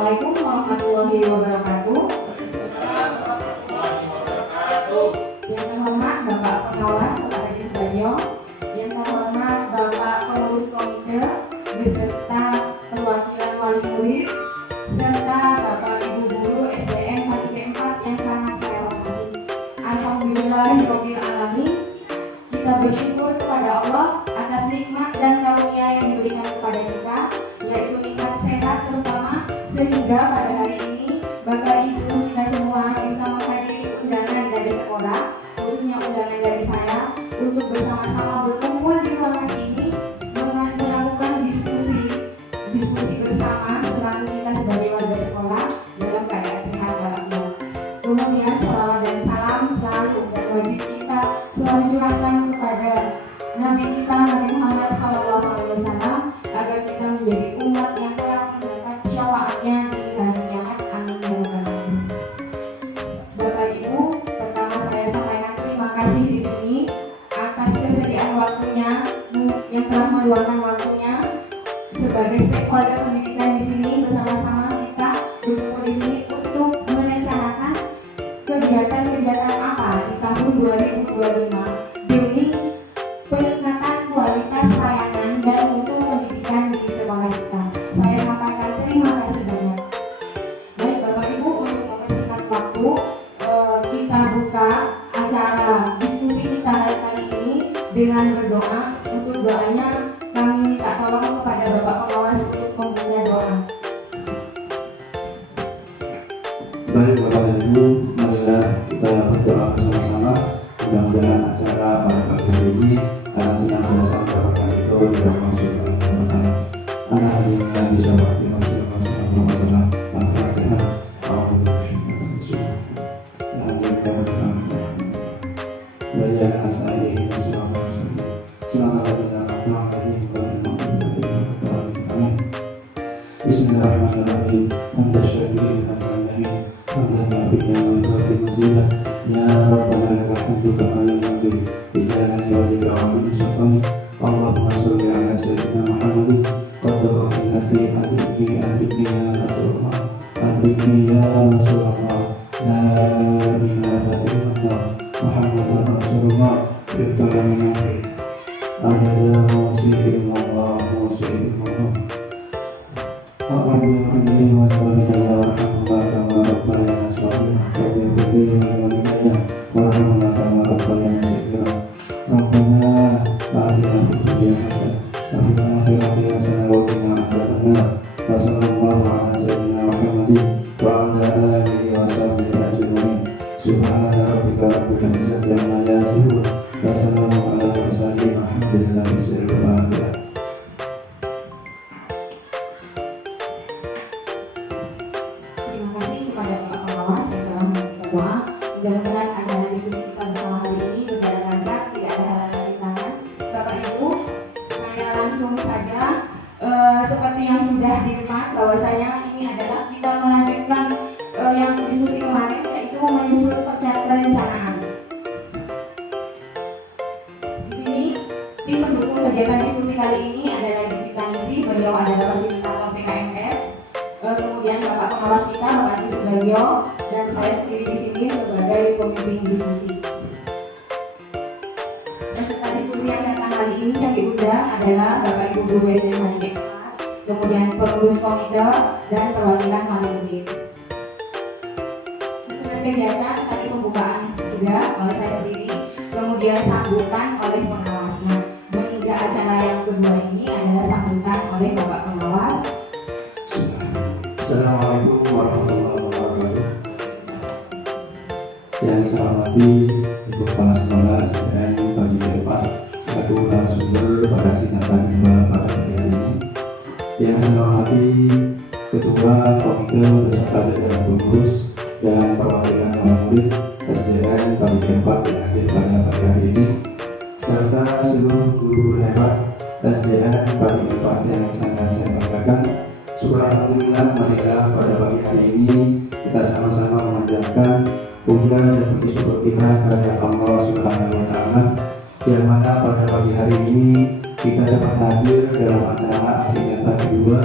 Assalamualaikum warahmatullahi wabarakatuh. Yang terhormat Bapak Pengawas Bapak Haji Subagio, yang terhormat Bapak Pengurus Komite beserta perwakilan wali murid, serta Bapak Ibu Guru SDN Pati 4 yang sangat saya hormati. Alhamdulillahirabbil alamin. Kita bersyukur kepada Allah atas nikmat dan karunia yang diberikan kepada kita, yaitu nikmat sehat terutama, sehingga pada hari ini Bapak Ibu kita semua bisa menghadiri undangan dari sekolah, khususnya undangan dari saya, untuk bersama-sama berkumpul di ruangan ini melakukan diskusi bersama selalu kita sebagai warga sekolah dalam keadaan sehat walafiat. Kemudian salawat dan salam selalu dan wajib kita selalu curahkan kepada Nabi kita Nabi Muhammad SAW agar kita menjadi umat yang telah mendapat syafaatnya di hari kiamat. Amin ya rabbal alamin. Bapak Ibu, pertama saya sampaikan terima kasih di sini atas kesediaan waktunya yang telah meluangkan waktunya sebagai stakeholder pendidikan di sini. Bersama-sama kita berkumpul di sini untuk merencanakan kegiatan-kegiatan apa di tahun 2025 demi peningkatan kualitas layanan dan mutu pendidikan di sekolah kita. Saya sampaikan terima kasih banyak. Baik Bapak Ibu, untuk mempersingkat waktu, kita buka acara diskusi kita kali ini dengan berdoa. Untuk doanya kami minta tolong kepada Bapak Pengawas untuk membuka doa. Baik Bapak dan Ibu, marilah kita berdoa bersama-sama. Mudah-mudahan acara pada pagi hari ini akan senantiasa mendapatkan itu dan masuk dalam kebaikan. Anak yang bisa berarti masuk dalam masalah Al-Fatihah. Bismillahirrahmanirrahim. Anta syafi'in al-alamin. Anta nafi'in al-fatihah. Ya Rabbana lakal hamdu kama yanbaghi li jalali wajhika wa 'azimi sultanik. Allahumma shalli ala sayyidina Muhammadin qadra allati adibni ya Rasulullah. Adibni ya Rasulullah. La ilaha illallah Muhammadur Rasulullah. Biqala min amri. Adada musi'illallah musi'illallah. Alhamdulillah wa ta'ala warahmatullahi kama rabbayana shaghira wa bi'idhi wa walidayya warahmatullahi kama rabbayana shaghira. Rabbana atina fid dunya hasanah wa fil akhirati hasanah wa qina adzabannar. Wa sallallahu ala sayyidina Muhammadin wa ala alihi wa sahbihi ajma'in. Subhana rabbika rabbil izzati amma yasifun wa salamun ala mursalin walhamdulillahi rabbil alamin. Doa. Mudah-mudahan acara diskusi kita bersama hari ini berjalan lancar, tidak ada halangan rintangan. Bapak Ibu, saya langsung saja seperti yang sudah direkam bahwasanya ini adalah kita melanjutkan yang diskusi kemarin, yaitu menyusun perencanaan. Di sini tim pendukung kegiatan diskusi kali ini adalah Digital Misi, beliau adalah fasilitator PKMS. Kemudian Bapak Pengawas kita Bapak Haji Subagio, dan saya sendiri di sini sebagai pemimpin diskusi. Peserta diskusi yang datang kali ini yang diundang adalah Bapak Ibu Guru SDN Pati 4, kemudian pengurus komite dan perwakilan wali murid. Sesuai kegiatan tadi pembukaan sudah oleh saya sendiri, kemudian sambutan oleh pengawas. Nah, menginjak acara yang kedua ini adalah sambutan oleh Bapak Pengawas. Assalamualaikum warahmatullahi wabarakatuh. Yang saya hormati Ibu Kepala Sekolah SDN Pati 4 selaku narasumber pada sidang kedua pada pagi hari ini. Yang saya hormati Ketua Komite beserta jajaran pengurus dan perwakilan wali murid SDN Pati 4 yang hadir pada pagi hari ini, serta seluruh guru hebat SDN Pati 4 yang sangat saya banggakan. Alhamdulillah, marilah pada pagi hari ini kita sama-sama memanjatkan puja dan puji syukur kita kepada Allah Subhanahu wa Ta'ala, yang mana pada pagi hari ini kita dapat hadir dalam acara aksi nyata kedua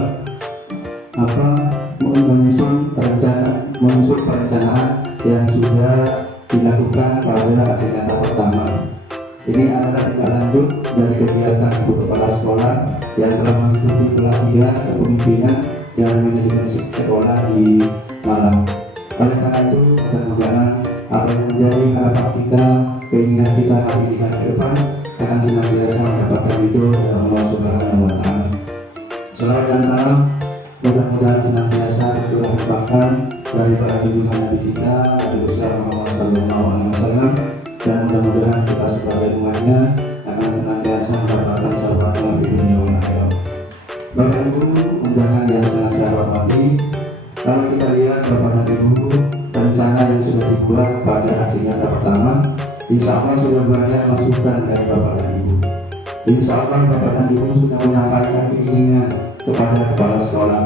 menyusun perencanaan yang sudah dilakukan pada aksi nyata pertama. Ini adalah tindak lanjut dari kegiatan Ibu Kepala Sekolah yang telah mengikuti pelatihan kepemimpinan dan manajemen sekolah di Malang. Oleh karena itu, mudah-mudahan apa yang menjadi harapan kita, keinginan kita hari ini dan ke depan akan senantiasa mendapatkan ridho dari Allah Subhanahu wa Ta'ala. Salawat dan salam mudah-mudahan senantiasa tercurahkan dari para junjungan Nabi kita, Nabi besar Muhammad Sallallahu Alaihi Wasallam, dan mudah-mudahan kita sebagai umatnya akan senantiasa mendapatkan sahabatnya di dunia dan akhirat. Bapak Ibu undangan yang sangat saya hormati, kalau kita lihat Bapak dan Ibu rencana yang sudah dibuat pada aksi nyata pertama, insya Allah sudah banyak masukan dari Bapak dan Ibu. Insya Allah Bapak dan Ibu sudah menyampaikan keinginan kepada kepala sekolah,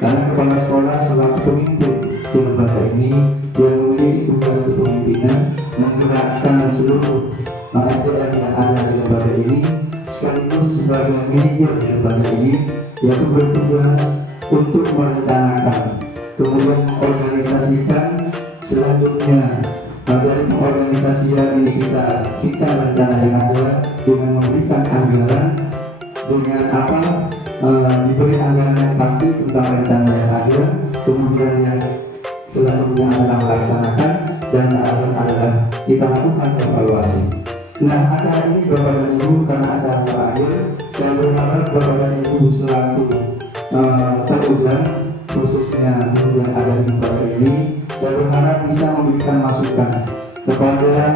karena kepala sekolah selaku pemimpin di lembaga ini yang memiliki tugas kepemimpinan menggerakkan seluruh SDM yang ada di lembaga ini, sekaligus sebagai manajer di lembaga ini, yaitu bertugas untuk merencanakan, kemudian mengorganisasikan, selanjutnya dari pengorganisasian ini kita fitkan rencana yang ada dengan memberikan anggaran, dengan diberi anggaran yang pasti tentang rencana yang ada, kemudian yang selanjutnya adalah melaksanakan, dan terakhir adalah kita lakukan evaluasi. Nah, acara ini Bapak dan Ibu, karena acara terakhir, saya berharap Bapak dan Ibu selaku terundang, khususnya guru yang ada di lembaga ini, saya berharap bisa memberikan masukan kepada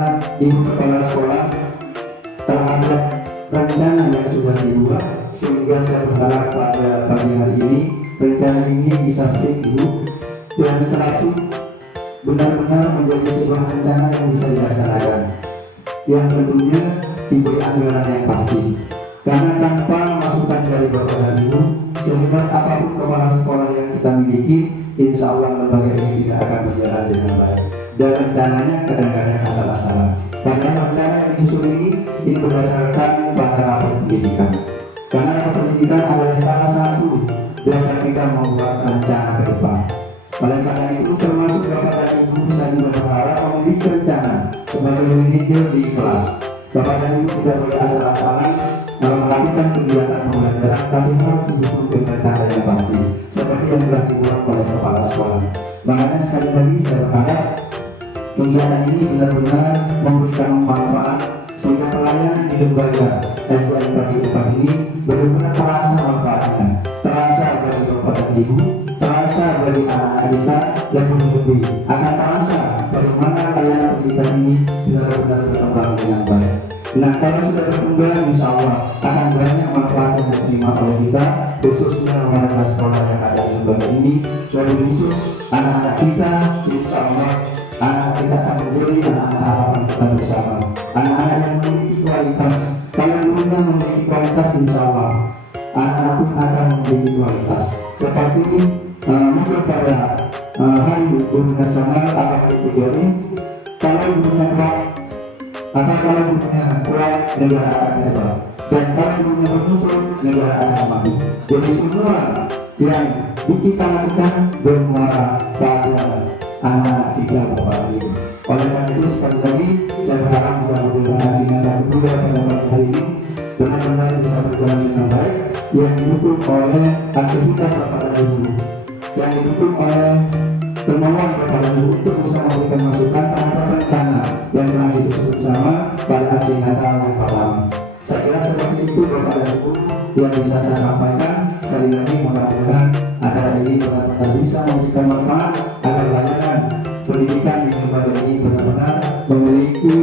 Ibu Kepala Sekolah terhadap rencana yang sudah dibuat, sehingga saya berharap pada pagi hari ini rencana ini bisa fit dulu, dan setelah fit benar-benar menjadi sebuah rencana yang bisa dilaksanakan, yang tentunya diberi anggaran yang pasti. Karena tanpa masukan dari Bapak dan Ibu, sehebat apapun kepala sekolah yang kita miliki, insya Allah lembaga ini tidak akan berjalan dengan baik. Dan rencananya kadang-kadang asal-asalan. Padahal rencana yang disusun ini berdasarkan pada rapor pendidikan. Karena rapor pendidikan adalah salah satu dasar kita membuat rencana ke depan. Oleh karena itu, termasuk Bapak dan Ibu, saya juga berharap memiliki rencana sebagai manajer di kelas. Bapak dan Ibu tidak boleh asal-asalan melakukan kegiatan pembelajaran, tapi harus didukung dengan cara yang pasti, seperti yang telah dibuat oleh kepala sekolah. Makanya sekali lagi saya berharap kegiatan ini benar-benar memberikan manfaat, sehingga pelayanan di lembaga SDM Pagi Upah ini benar-benar terasa manfaatnya, terasa bagi Bapak dan Ibu, terasa bagi anak-anak kita, dan lebih akan terasa bagaimana layanan pendidikan ini benar-benar berkembang dengan baik. Nah, kalau sudah berkembang, insya Allah akan banyak manfaat yang diterima oleh kita, khususnya warga sekolah yang ada di lembaga ini, dan khusus anak-anak kita. Insya Allah anak kita akan menjadi anak-anak harapan kita bersama, anak-anak yang memiliki kualitas. Kalau gurunya memiliki kualitas, insya Allah anak-anak pun akan memiliki kualitas. Seperti mungkin pada hari guru nasional atau hari PGRI, kalau gurunya kuat, kalau gurunya kuat, negara akan hebat, dan kalau gurunya bermutu, negara akan maju. Jadi semua yang kita lakukan bermuara pada anak-anak kita, Bapak Ibu. Oleh karena itu, sekali lagi saya berharap mudah-mudahan hasilnya kedua pada pagi hari ini benar-benar bisa berjalan dengan baik, yang didukung oleh aktivitas Bapak dan Ibu, yang didukung oleh kemauan Bapak dan Ibu untuk bisa memberikan masukan terhadap rencana yang telah disusun bersama pada aksi nyata yang pertama. Saya kira seperti itu Bapak dan Ibu yang bisa saya sampaikan. Sekali lagi mudah-mudahan acara ini benar-benar bisa memberikan manfaat agar layanan pendidikan di lembaga ini benar-benar memiliki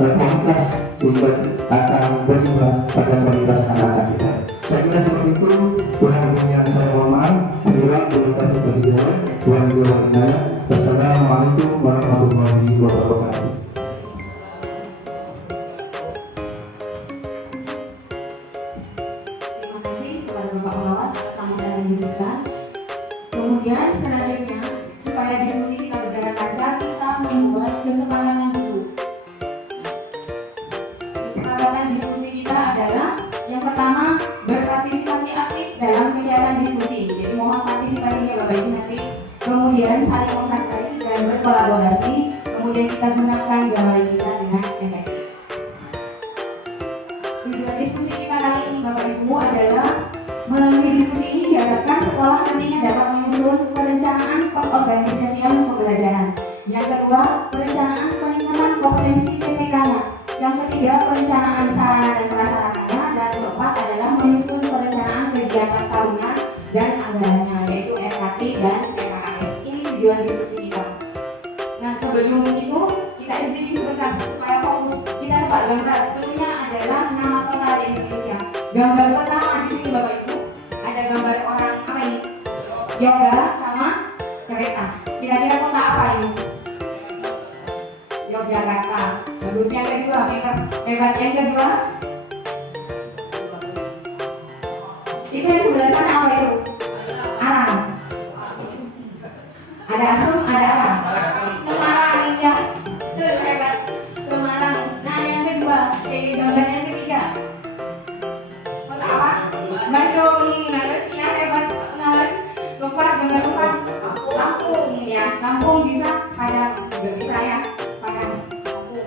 kualitas, sehingga akan berimbas pada kualitas anak-anak kita. Saya kira seperti itu. Kurang lebihnya saya mohon maaf. Wassalamualaikum warahmatullahi wabarakatuh. Terima kasih kepada Bapak Pengawas atas sambutan yang diberikan. Kemudian selanjutnya, supaya diskusi kita berjalan lancar, kita membuat kesepakatan dulu. Kesepakatan diskusi kita adalah yang pertama, berpartisipasi aktif dalam kegiatan diskusi. Jadi mohon partisipasinya Bapak Bapak Ibu nanti. Kemudian saling menghargai dan berkolaborasi. Kemudian kita gunakan gambar kita dengan efektif. Tujuan diskusi kita kali ini Bapak Ibu adalah melalui diskusi ini diharapkan sekolah nantinya dapat menyusun perencanaan pengorganisasian pembelajaran. Yang kedua, perencanaan peningkatan kompetensi PPK-nya. Yang ketiga, perencanaan sarana dan prasarananya. Dan keempat adalah menyusun perencanaan kegiatan tahunan dan anggarannya, yaitu RKT dan PKS. Ini tujuan diskusi kita. Nah, sebelum itu kita explaining sebentar supaya fokus. Kita dapat gambar. Tentunya adalah nama kota di Indonesia. Gambar pertama di sini Bapak Ibu ada gambar orang apa ini? Yoga sama kereta. Kira-kira kota apa ini? Yogyakarta. Bagus. Yang kedua, hebat. Yang kedua, itu yang sebelah sana apa itu? Arang. Ada Asum, ada Arang. Semarang, ya. Itu hebat. Semarang. Nah, yang kedua, gambar yang ketiga. Kota apa? Bandung. Nah, terus yang hebat. Nah, lupa gambar lupa. Lampung, ya. Lampung bisa, Padang juga bisa ya. Padang. Lampung.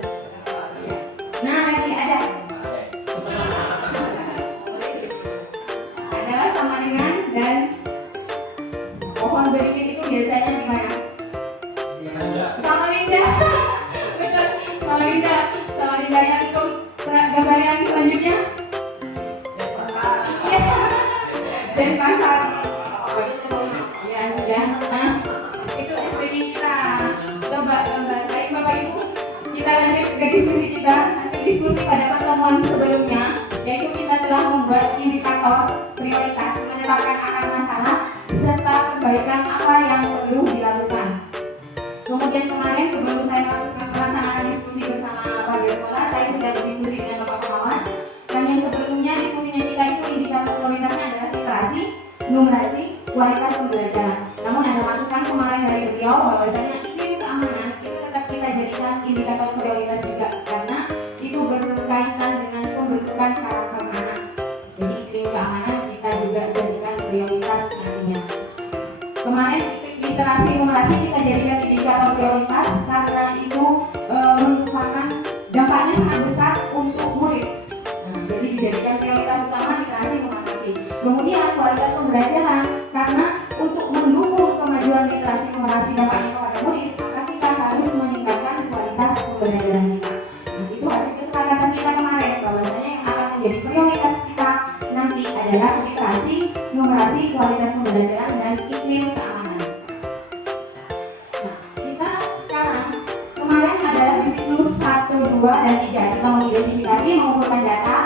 Ya. Nah, lagi ada. Ada sama dengan dan pohon beringin itu biasanya di mana? Samarinda. Betul, Samarinda. Samarinda yang itu gambar yang selanjutnya. Iya. Denpasar. Ya sudah. Nah, itu SPP kita. Coba gambar. Baik Bapak Ibu, kita lanjut ke diskusi kita. Hasil diskusi pada pertemuan sebelumnya, yaitu kita telah membuat indikator prioritas, menetapkan akar masalah serta perbaikan apa yang perlu dilakukan. Kemudian kemarin sebelum saya masuk ke melaksanakan diskusi bersama warga sekolah, saya sudah berdiskusi dengan Bapak Pengawas. Dan yang sebelumnya diskusinya kita itu indikator prioritasnya adalah literasi, numerasi, kualitas pembelajaran. Namun ada masukan kemarin dari beliau bahwasanya iklim keamanan itu tetap kita jadikan indikator prioritas juga karena itu berkaitan dengan pembentukan karakter anak. Jadi iklim keamanan kita juga jadikan prioritas nantinya. Kemarin literasi numerasi kita jadikan indikator prioritas karena itu merupakan dampaknya sangat besar untuk murid. Jadi dijadikan prioritas utama literasi numerasi. Kemudian kualitas pembelajaran karena untuk mendukung kemajuan literasi numerasi dampaknya kepada murid, maka kita harus meningkatkan kualitas pembelajaran kita. Nah, itu hasil kesepakatan kita kemarin bahwasanya yang akan menjadi prioritas kita nanti adalah literasi, numerasi, kualitas pembelajaran dan iklim keamanan. Nah, kita sekarang kemarin adalah di siklus 1, 2, dan 3 kita mengidentifikasi, mengumpulkan data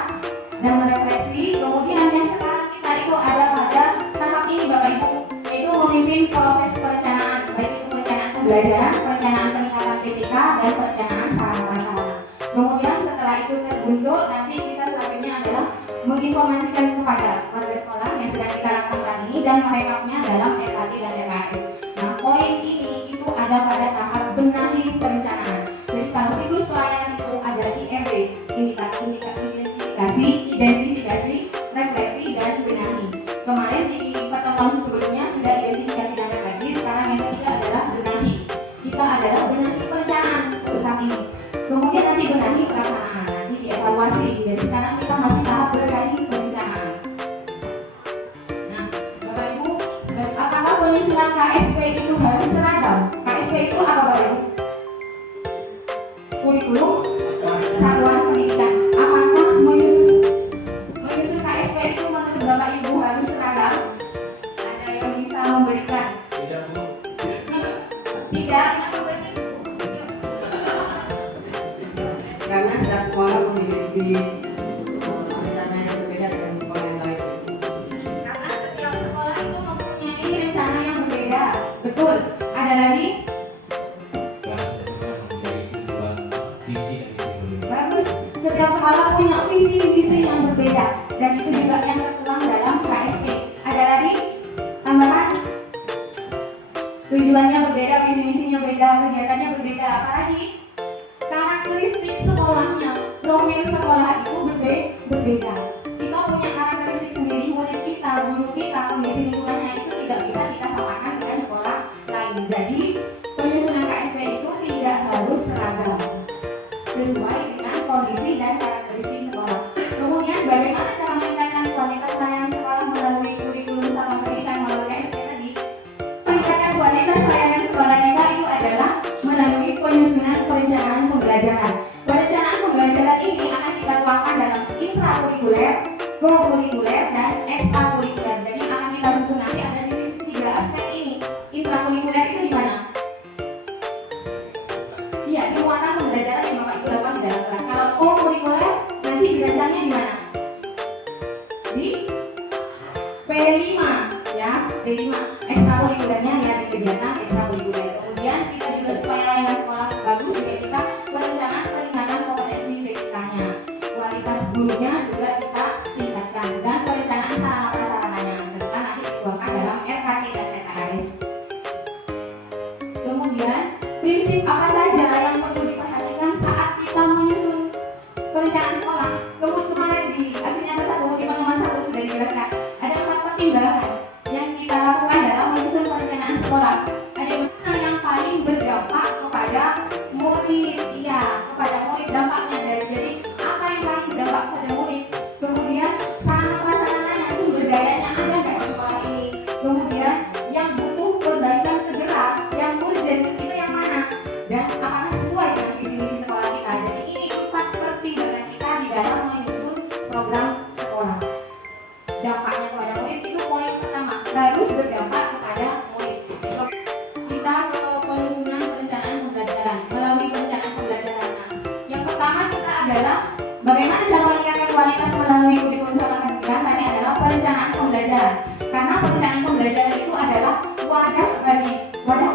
dan merefleksi. Kemudian yang sekarang kita itu ada pada tahap ini Bapak Ibu, yaitu memimpin proses perencanaan, baik itu perencanaan pembelajaran, perencanaan peningkatan PPK, dan perencanaan sarana prasarana. Kemudian setelah itu terbentuk, nanti kita selanjutnya adalah menginformasikan kepada warga sekolah yang sedang kita lakukan saat ini dan merekapnya dalam RKT dan RKS. Nah, poin ini itu ada pada tahap benahi perencanaan. Jadi kalau siklus pelayanan itu ada IRB, identifikasi, refleksi, dan benahi. Kemarin di pertemuan sebelumnya sudah identifikasi dan refleksi, sekarang yang ketiga adalah benahi. Kita adalah benahi perencanaan untuk saat ini. Kemudian nanti benahi pelaksanaan, nanti dievaluasi. Jadi sekarang kita masih tahap benahi perencanaan. Nah, Bapak Ibu, apakah penyusunan KSP itu harus seragam? KSP itu apa Bapak Ibu? Kurikulum Satuan Pendidikan. Apakah menyusun KSP itu menurut Bapak Ibu harus seragam? Ada yang bisa memberikan? Tidak, Bu. Tidak. Karena setiap sekolah memiliki rencana yang berbeda dengan sekolah yang lain. Karena setiap sekolah itu mempunyai rencana yang berbeda. Betul. Ada lagi? Bagus. Setiap sekolah punya visi misi yang berbeda dan itu juga yang tertuang dalam KSP. Ada lagi? Tambahan? Tujuannya berbeda, visi misinya beda, kegiatannya berbeda. Apalagi? Karakteristik sekolahnya, profil sekolah itu berbeda. Kita punya karakteristik sendiri, murid kita, guru kita, kondisi lingkungannya itu tidak bisa kita samakan dengan kokurikuler dan ekstrakurikuler. Jadi akan kita susun nanti ada di tiga aspek ini. Intrakurikuler itu di mana? Iya, di muatan pembelajaran yang Bapak Ibu lakukan di dalam kelas. Kalau kokurikuler nanti dirancangnya di mana? Di P5 ya, P5. Ekstrakurikulernya ya di kegiatan ekstrakurikuler. Kemudian kita juga supaya layanan sekolah bagus juga kita perencanaan peningkatan kompetensi PPK-nya. Kualitas gurunya juga kita tingkatkan dan perencanaan sarana prasarananya serta nanti dituangkan dalam RKT dan RKS. Kemudian prinsip apa saja yang perlu diperhatikan saat kita menyusun perencanaan sekolah? Kemarin di aksi nyata 1 di pedoman 1 sudah dijelaskan. Ada 4 pertimbangan yang kita lakukan dalam menyusun perencanaan sekolah. Ada yang paling berdampak kepada murid, iya, kepada murid dampaknya dari jadi apa yang paling berdampak kepada murid. Kemudian sarana prasarananya, sumber dayanya ada nggak di sekolah ini. Kemudian yang butuh perbaikan segera, yang urgent itu yang mana dan apakah sesuai dengan visi misi sekolah kita. Jadi ini 4 pertimbangan kita di dalam menyusun program sekolah. Dampaknya kepada murid itu poin pertama, harus berdampak kepada murid. Kita ke penyusunan perencanaan pembelajaran melalui perencanaan pembelajaran. Yang pertama kita adalah bagaimana cara meningkatkan kualitas melalui kurikulum selama pendidikan. Tadi adalah perencanaan pembelajaran. Karena perencanaan pembelajaran itu adalah wadah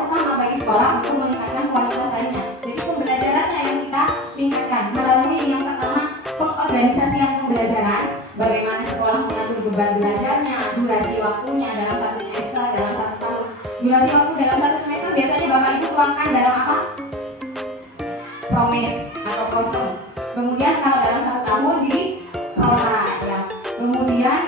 utama bagi sekolah untuk meningkatkan kualitas lainnya. Jadi pembelajarannya yang kita tingkatkan melalui yang pertama pengorganisasian pembelajaran. Bagaimana sekolah mengatur beban belajarnya, durasi waktunya dalam 1 semester, dalam 1 tahun. Durasi waktu dalam 1 semester biasanya Bapak Ibu tuangkan dalam apa? Promes atau prosen. Kemudian kalau dalam 1 tahun di prora ya. Kemudian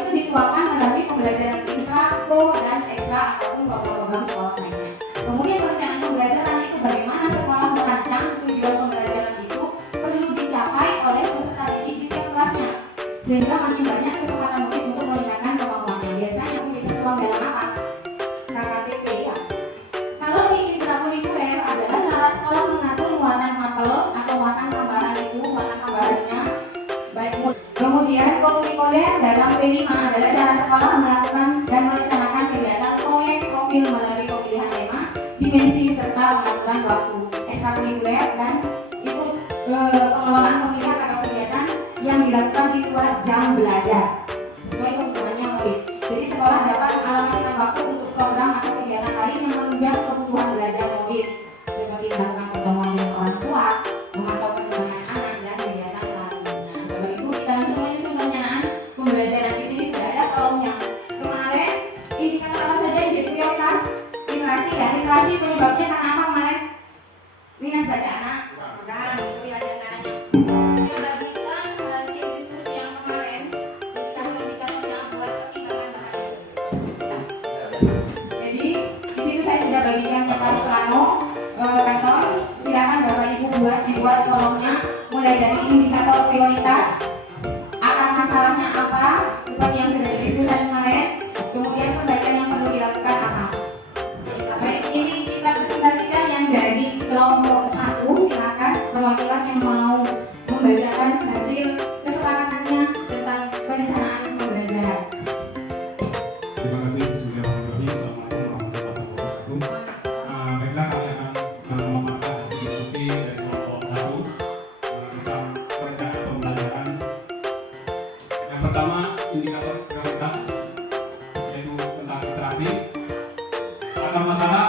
itu dituangkan melalui pembelajaran intra, ko, dan ekstra ataupun program-program sekolah lainnya. Kemudian perencanaan pembelajaran itu bagaimana sekolah merancang tujuan pembelajaran itu perlu dicapai oleh peserta didik di tiap kelasnya sehingga makin banyak kesempatan murid untuk meningkatkan kemampuannya. Biasanya itu dituang dalam apa? KKPP ya. Kalau di intrakurikuler adalah cara sekolah mengatur muatan mapel atau muatan tambahan itu, muatan tambahannya baik murid. Kemudian kokurikuler dalam P5 adalah cara sekolah melakukan dan merencanakan kegiatan proyek profil melalui pemilihan tema, dimensi serta pengaturan waktu. Ekstrakurikuler dan itu pengelolaan pemilihan atau kegiatan yang dilakukan di luar jam belajar sesuai kebutuhannya murid. Jadi sekolah dapat mengalokasikan waktu untuk program atau kegiatan lain yang menunjang kebutuhan belajar murid seperti melakukan pertemuan dengan orang tua, memantau perkembangan anak dan kegiatan lain. Nah, Bapak Ibu kita langsung menyusun perencanaan pembelajaran. Di sini sudah ada kolomnya. Kemarin indikator apa saja yang jadi prioritas? Literasi ya. Literasi penyebabnya karena apa kemarin? Minat baca anak kurang, itu ya diantaranya. Perhatikan hasil diskusi yang kemarin, indikator-indikatornya buat pertimbangan bahan. Jadi di situ saya sudah bagikan kertas plano kantor. Silakan Bapak Ibu dibuat kolomnya mulai dari indikator prioritas, akar masalahnya apa, seperti yang sudah didiskusikan kemarin. Kemudian perbaikan yang perlu dilakukan apa. Baik, ini kita presentasikan yang dari kelompok 1. Silakan perwakilan yang mau membacakan hasil kesepakatannya tentang perencanaan pembelajaran. Terima kasih. Bismillahirrahmanirrahim. Assalamualaikum warahmatullahi wabarakatuh. Baiklah, kami akan memaparkan hasil diskusi dari kelompok 1 tentang perencanaan pembelajaran. Yang pertama, indikator prioritas, yaitu tentang literasi. Akar masalah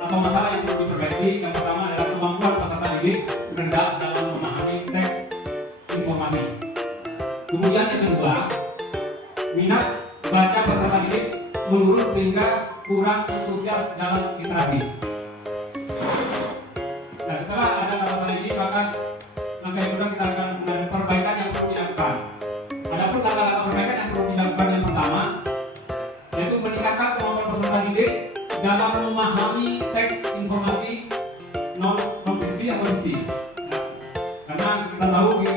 atau masalah yang perlu diperbaiki, yang pertama adalah kemampuan peserta didik rendah dalam memahami teks informasi. Kemudian yang kedua, minat baca peserta didik menurun sehingga kurang antusias dalam literasi. Nah, setelah ada masalah ini, maka langkah yang kedua kita akan mengenai perbaikan yang perlu dilakukan. Adapun langkah-langkah perbaikan yang perlu dilakukan yang pertama, yaitu meningkatkan kemampuan peserta didik dalam memahami teks informasi non-fiksi atau fiksi. Nah, karena kita tahu di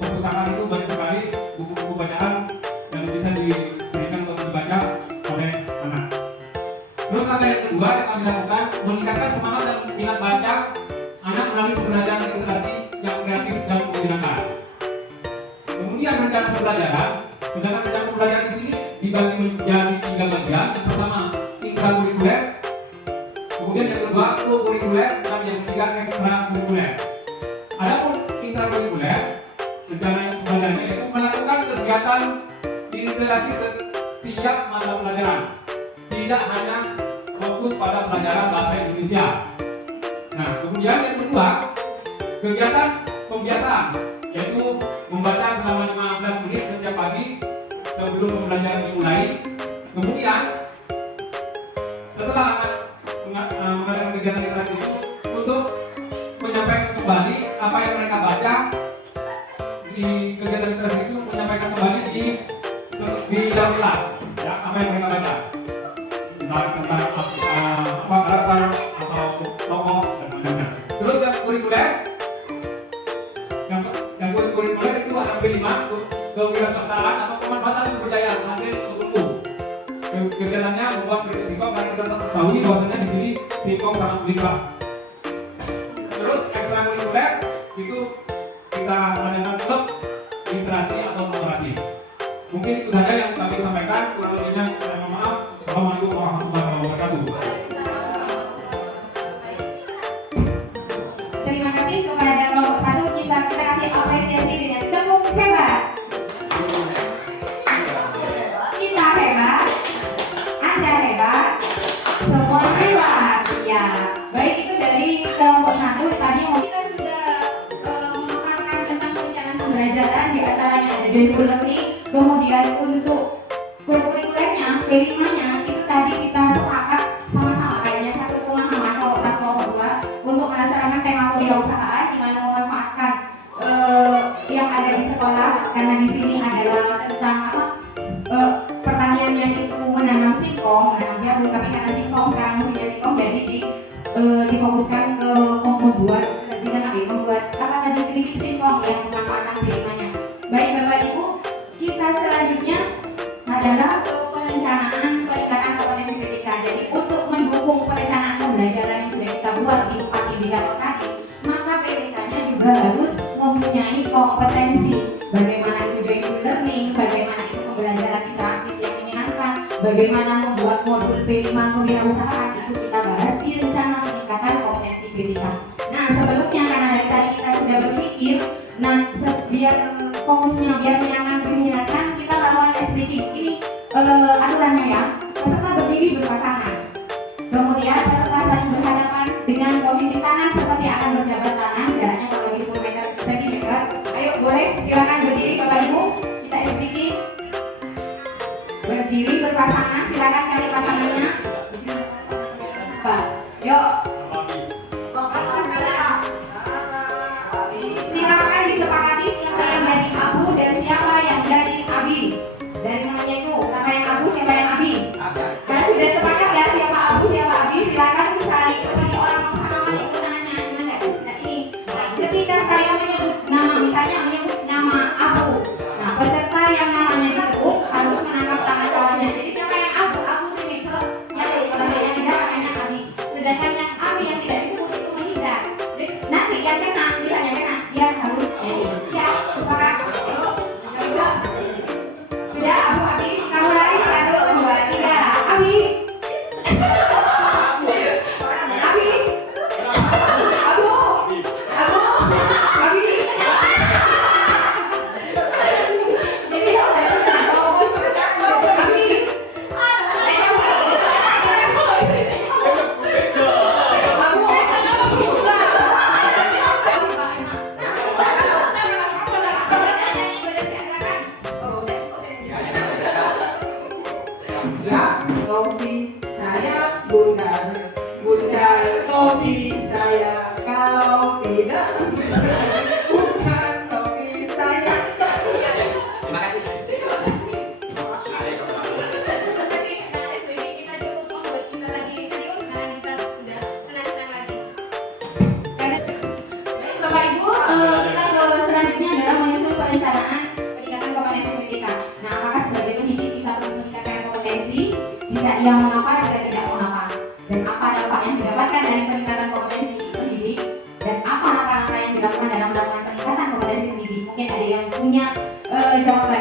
perpustakaan itu banyak sekali buku-buku bacaan yang bisa diberikan untuk dibaca oleh anak. Terus langkah yang kedua yang kami lakukan, meningkatkan semangat dan minat baca anak melalui pembelajaran literasi yang kreatif dan menyenangkan. Kemudian rencana pembelajaran. Sedangkan rencana pembelajaran di sini dibagi menjadi 3 bagian. Yang pertama intrakurikuler, kemudian yang kedua kokurikuler, dan yang ketiga ekstrakurikuler. Adapun intrakurikuler, rencana pembelajarannya itu melakukan kegiatan interaksi setiap mata pelajaran, tidak hanya fokus pada pelajaran bahasa Indonesia. Nah, kemudian yang kedua, kegiatan pembiasaan, yaitu membaca selama 15 menit setiap pagi sebelum pembelajaran dimulai. Kemudian setelah mengadakan kegiatan literasi itu untuk menyampaikan kembali apa yang mereka baca di kegiatan literasi itu, menyampaikan kembali di dalam kelas, ya, apa yang mereka baca tentang apa karakter atau tokoh dan lain-lain. Terus yang kurikuler, yang kurikuler itu ada P5, kewirausahaan atau pemanfaatan sumber daya hasil tertentu. Kegiatannya membuat kritik singkong, dan kita ketahui bahwasanya di sini singkong sangat melimpah. Terus ekstrakurikuler itu kita mengadakan klub literasi atau numerasi. Mungkin itu saja yang kami sampaikan. Kurang lebihnya saya mohon maaf. Assalamualaikum warahmatullahi wabarakatuh. Terima kasih kepada kelompok 1. Kita kasih apresiasi dengan tepuk hebat. Kita hebat, Anda hebat, semua hebat. Ya, baik, itu dari kelompok 1. Tadi kita sudah memaparkan tentang perencanaan pembelajaran, di antaranya ada joyful learning. Kemudian untuk kurikulernya, P5-nya itu tadi kita sepakat sama-sama kayaknya satu pemahaman kelompok 1 kelompok 2 untuk melaksanakan tema kewirausahaan, di mana memanfaatkan yang ada di sekolah, karena di sini adalah tentang pertanian yang itu menanam singkong, menanam jagung, tapi karena singkong sekarang musimnya singkong, jadi difokuskan ke membuat apa tadi keripik singkong yang memanfaatkan P5-nya. Baik Bapak Ibu, kita selanjutnya adalah perencanaan peningkatan kompetensi ketika. Jadi untuk mendukung perencanaan pembelajaran yang sudah kita buat di 4 indikator tadi, maka PPK-nya juga harus mempunyai kompetensi. Bagaimana itu joyful learning, bagaimana itu pembelajaran interaktif yang menyenangkan, bagaimana membuat modul P5 kewirausahaan, itu kita bahas di rencana peningkatan kompetensi PPK. Nah, sebelumnya karena dari tadi kita sudah berpikir, nah biar fokusnya biar menyenangkan, kita lakukan tes breathing. Ini aturannya ya, peserta berdiri berpasangan, kemudian peserta saling berhadapan dengan posisi tangan seperti akan berjabat tangan, jaraknya kalau lagi 10 meter cm. Ayo boleh, silakan berdiri Bapak Ibu, kita tes breathing. Berdiri berpasangan, silakan cari pasangannya. Pak, yuk. Silakan disepakati siapa yang dari Abu dan siapa yang dari Abi. Dari namanya itu, siapa yang Abu, siapa yang Abi. Dan sudah sepakat ya siapa Abu, siapa Abi. Silakan cari seperti orang pemahaman itu tangannya. Gimana? Nah ini, ketika saya menyebut nama, misalnya menyebut nama Abu. Nah peserta yang namanya disebut harus menangkap tangan kawannya. Jadi siapa yang Abu, Abu sini ke yang tidak enak Abi. Sedangkan yang Abi yang tidak disebut itu menghindar. Jadi, nanti yang kena, misalnya kena, dia harus ya, sepakat. Sudah Abu, Abi, kamu lari 1, 2, 3. Abi, Abi, Abu, Abi. Jadi Abi. Topi saya bundar, bundar topi saya, kalau tidak bukan topi saya. Terima kasih. Kita cukup membuat kita lagi serius, sekarang kita sudah senang-senang lagi. Baik Bapak Ibu, kita ke selanjutnya adalah menyusun perencanaan peningkatan kompetensi pendidikan. Nah, apakah sebagai pendidik kita perlu meningkatkan kompetensi? Jika ia mengapa, jika tidak mengapa, dan apa dampak yang didapatkan dari peningkatan kompetensi pendidik, dan apa langkah-langkah yang dilakukan dalam melakukan peningkatan kompetensi pendidik? Mungkin ada yang punya jawaban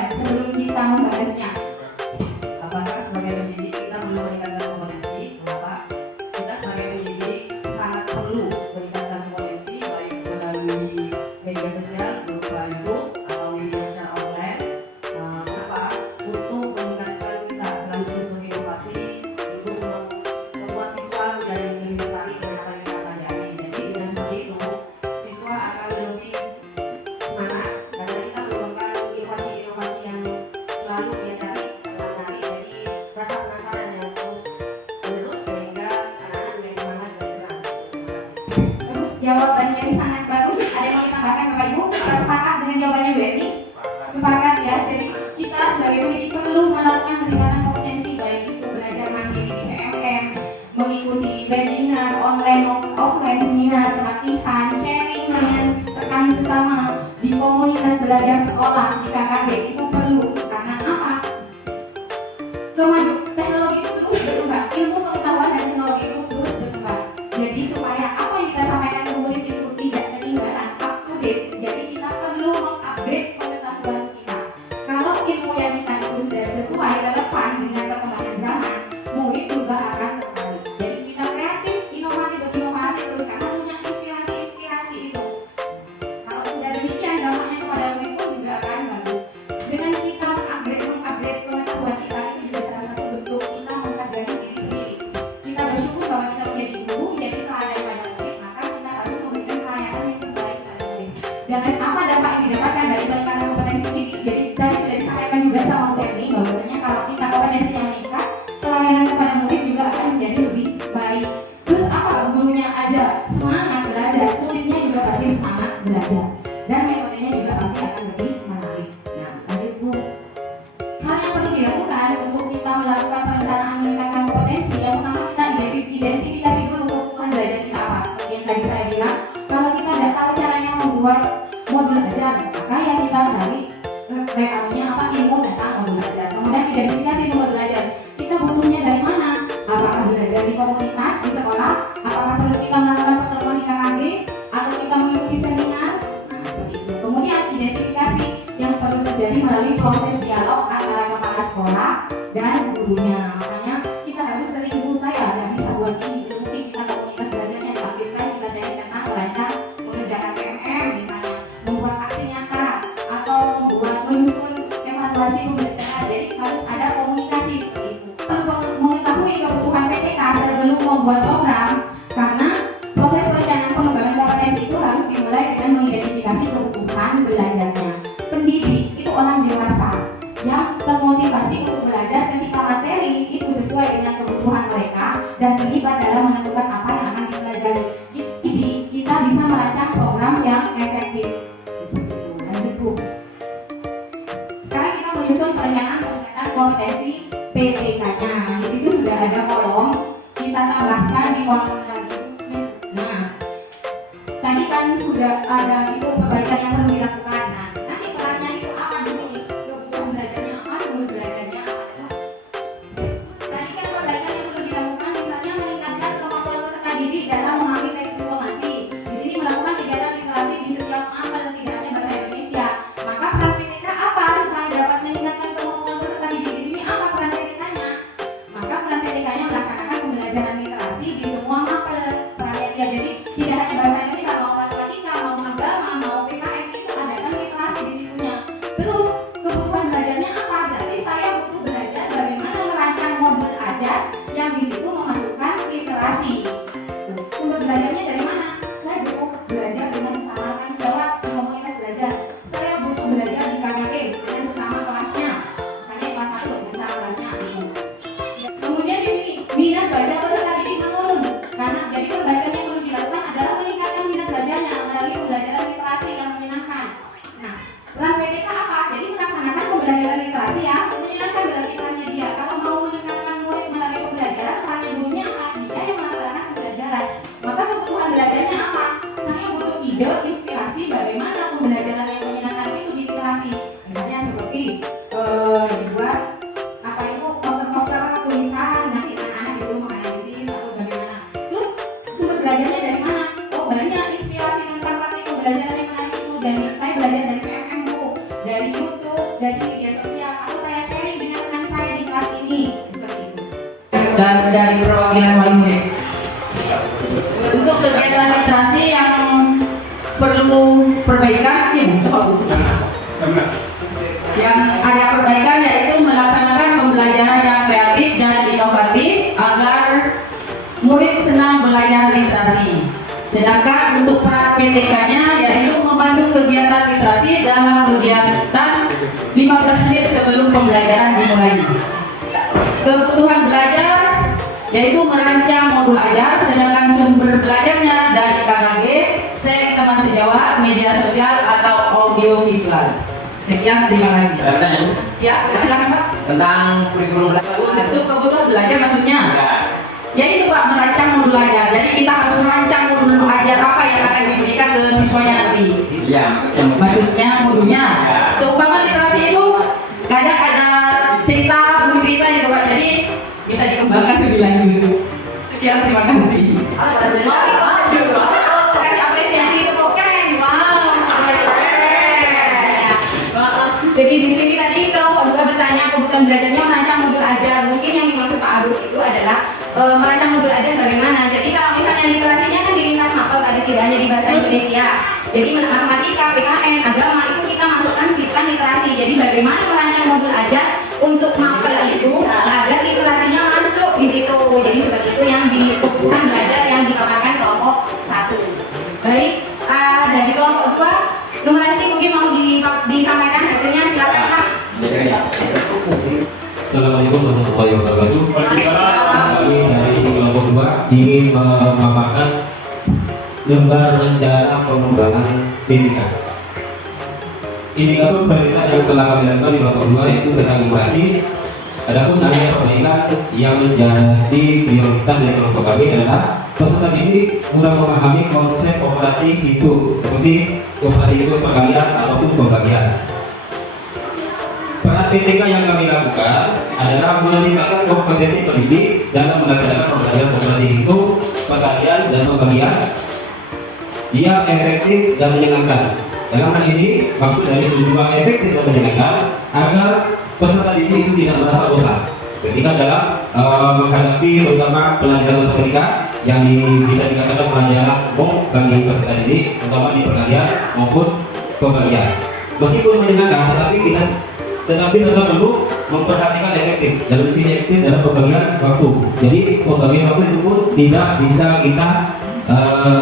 jawaban yang sangat bagus. Ada yang mau ditambahkan Bapak Ibu? Kita sepakat dengan jawabannya Bu Erni? Sepakat ya. Jadi kita sebagai pendidik perlu melakukan peningkatan kompetensi, baik itu belajar mandiri di PMM, mengikuti webinar online maupun offline, seminar, pelatihan, sharing dengan rekan sesama di komunitas belajar sekolah di KKG itu perlu. Karena apa? Teknologi itu terus berkembang, ilmu pengetahuan dan teknologi itu terus berkembang. Jadi supaya apa yang kita sampaikan ke murid itu tidak ketinggalan, up to date. Jadi kita perlu mengupgrade pengetahuan kita. Kalau ilmu yang kita itu sudah sesuai relevan dengan perkembangan zaman, murid juga akan tertarik. Jadi kita kreatif, inovatif, berinovasi terus karena punya inspirasi itu. Kalau sudah demikian, dampaknya kepada murid pun juga akan bagus. Dengan kita mengupgrade pengetahuan kita, itu juga salah satu bentuk kita menghargai diri sendiri. Kita bersyukur bahwa kita menjadi guru, menjadi teladan pada murid, maka kita harus memberikan pelayanan yang terbaik pada murid. Jangan apa dampak yang didapatkan dari peningkatan kompetensi pendidik. Jadi tadi sudah disampaikan juga sama Bu Erni bahwasanya kalau kita kompetensinya meningkat, pelayanan kepada murid juga akan menjadi lebih baik. Terus apa? Gurunya aja semangat belajar, muridnya juga pasti semangat belajar, dan metodenya juga pasti akan lebih menarik. Nah, lanjut Bu. Hal yang perlu dilakukan untuk kita melakukan perencanaan meningkatkan kompetensi, yang pertama kita identifikasi dulu kebutuhan belajar kita apa. Yang tadi saya bilang, kalau kita tidak tahu caranya membuat modul ajar, maka yang kita cari rekamnya apa, ilmu tentang modul ajar. Kemudian identifikasi sumber belajar. Kita butuhnya dari mana? Apakah belajar di komunitas, di sekolah? Apakah perlu kita melakukan pertemuan di KKG? Atau kita mengikuti seminar? Nah, seperti itu. Kemudian identifikasi yang perlu terjadi melalui proses dialog antara kepala sekolah dan gurunya. Makanya kita harus sering, Bu, saya nggak bisa buat ini. Mungkin kita komunitas belajarnya diaktifkan, kita sharing tentang merancang mengerjakan PMM misalnya, membuat aksi nyata, atau membuat menyusun evaluasi pembelajaran. Jadi harus ada komunikasi seperti itu. Perlu mengetahui kebutuhan PPK sebelum membuat program, karena proses perencanaan pengembangan kompetensi itu harus dimulai dengan mengidentifikasi kebutuhan belajarnya. Pendidik itu orang dewasa yang termotivasi untuk belajar ketika materi itu sesuai dengan kebutuhan mereka dan terlibat dalam menentukan apa yang akan dipelajari. Jadi kita bisa merancang program yang efektif. Lanjut Bu. Sekarang kita menyusun perencanaan peningkatan kompetensi PTK-nya. Di situ sudah ada kolom, kita tambahkan di kolom lagi. Nah, tadi kan sudah ada itu perbaikan yang perlu dilakukan. Nah, nanti perannya itu apa di sini? Kebutuhan belajarnya apa, sumber belajarnya apa? Tadi kan perbaikan yang perlu dilakukan, misalnya meningkatkan kemampuan peserta didik dalam memahami teks informasi. Di sini melakukan kegiatan literasi di setiap mapel, tidak hanya bahasa Indonesia. Maka peran PTK apa supaya dapat meningkatkan kemampuan peserta didik? Di sini apa peran PTK-nya? Maka peran PTK-nya melaksanakan pembelajaran literasi di semua mapel. Perannya dia jadi tidak hanya bahasa Indonesia, mau matematika, mau agama, mau PKN, itu ada kan literasi di situnya. Terus kebutuhan belajarnya apa? Berarti saya butuh belajar bagaimana merancang modul ajar yang di situ memasukkan literasi. Sumber belajarnya dari mana? Saya butuh belajar dengan sesama rekan sejawat di komunitas belajar. Saya butuh belajar di KKG dengan sesama kelasnya. Misalnya kelas 1 dengan sesama kelasnya ini. Kemudian di sini minat baca peserta didik menurun. Karena jadi perbaikan yang perlu dilakukan adalah meningkatkan minat belajarnya melalui pembelajaran literasi yang menyenangkan. Nah, peran PTK apa? Jadi melaksanakan pembelajaran literasi yang menyenangkan berarti perannya dia. Kalau mau meningkatkan murid melalui pembelajaran, perannya gurunya apa? Dia yang melaksanakan pembelajaran. Maka kebutuhan belajarnya apa? Saya butuh ide, inspirasi bagaimana pembelajaran yang menyenangkan itu di literasi. Misalnya seperti dibuat apa itu poster-poster tulisan, nanti anak-anak disuruh menganalisis atau bagaimana. Terus sumber belajarnya dari mana? Oh, banyak inspirasi tentang praktik pembelajaran yang menarik itu. Dan saya belajar dari PMM Bu, dari YouTube, dari media sosial, atau saya sharing dengan rekan saya di kelas ini. Seperti itu. Dan dari perwakilan wali murid. Untuk kegiatan literasi yang perlu perbaikan, ya coba Bu. Yang ada perbaikan yaitu melaksanakan pembelajaran yang kreatif dan inovatif agar murid senang belajar literasi. Sedangkan untuk peran PTK-nya yaitu memandu kegiatan literasi dalam kegiatan 15 menit sebelum pembelajaran dimulai. Kebutuhan belajar yaitu merancang modul ajar, sedangkan sumber belajarnya dari KKG Sekian, terima kasih. Ada pertanyaan? Ya, silakan Pak. Tentang kurikulum belajar. Untuk kebutuhan belajar maksudnya? Ya. Ya itu Pak, merancang modul ajar. Jadi kita harus merancang modul ajar apa yang akan diberikan ke siswanya nanti. Iya, Maksudnya modulnya. Ya. Seumpama literasi itu kadang ada cerita, buku cerita gitu Pak. Jadi bisa dikembangkan lebih lanjut. Sekian, terima kasih. Kasih apresiasi tepuk tangan. Wow. Jadi di sini tadi kelompok 2 bertanya kebutuhan belajarnya merancang modul ajar. Mungkin yang dimaksud Pak Agus itu adalah merancang modul ajar bagaimana. Jadi kalau misalnya literasinya kan di lintas mapel tadi, tidak hanya di bahasa Indonesia. Jadi matematika, PKN, agama itu kita masukkan sifat literasi. Jadi bagaimana merancang modul ajar untuk mapel itu agar literasinya masuk di situ. Jadi seperti itu yang di kebutuhan belajar yang dipaparkan kelompok 1. Baik, dari kelompok 2 numerasi mungkin mau disampaikan hasilnya, silakan Pak. Assalamualaikum warahmatullahi wabarakatuh. Waalaikumsalam. Kami dari kelompok 2 ingin memaparkan lembar rencana pengembangan pendidikan. Indikator prioritas yang telah kami lakukan di kelompok 2 yaitu tentang numerasi. Adapun area perbaikan yang menjadi prioritas dari kelompok kami adalah peserta didik kurang memahami konsep operasi hitung seperti operasi hitung perkalian ataupun pembagian. Peran PTK yang kami lakukan adalah meningkatkan kompetensi pendidik dalam melaksanakan pembelajaran operasi hitung, perkalian, dan pembagian yang efektif dan menyenangkan. Dalam hal ini, maksud dari tujuan efektif dan menyenangkan agar peserta didik itu tidak merasa bosan ketika dalam menghadapi terutama pelajaran matematika yang bisa dikatakan pelajaran umum bagi peserta didik, terutama di perkalian maupun pembagian. Meskipun menyenangkan, tetapi tetap perlu memperhatikan efektif. Dalam sini efektif dalam pembagian waktu. Jadi pembagian waktu itu pun tidak bisa kita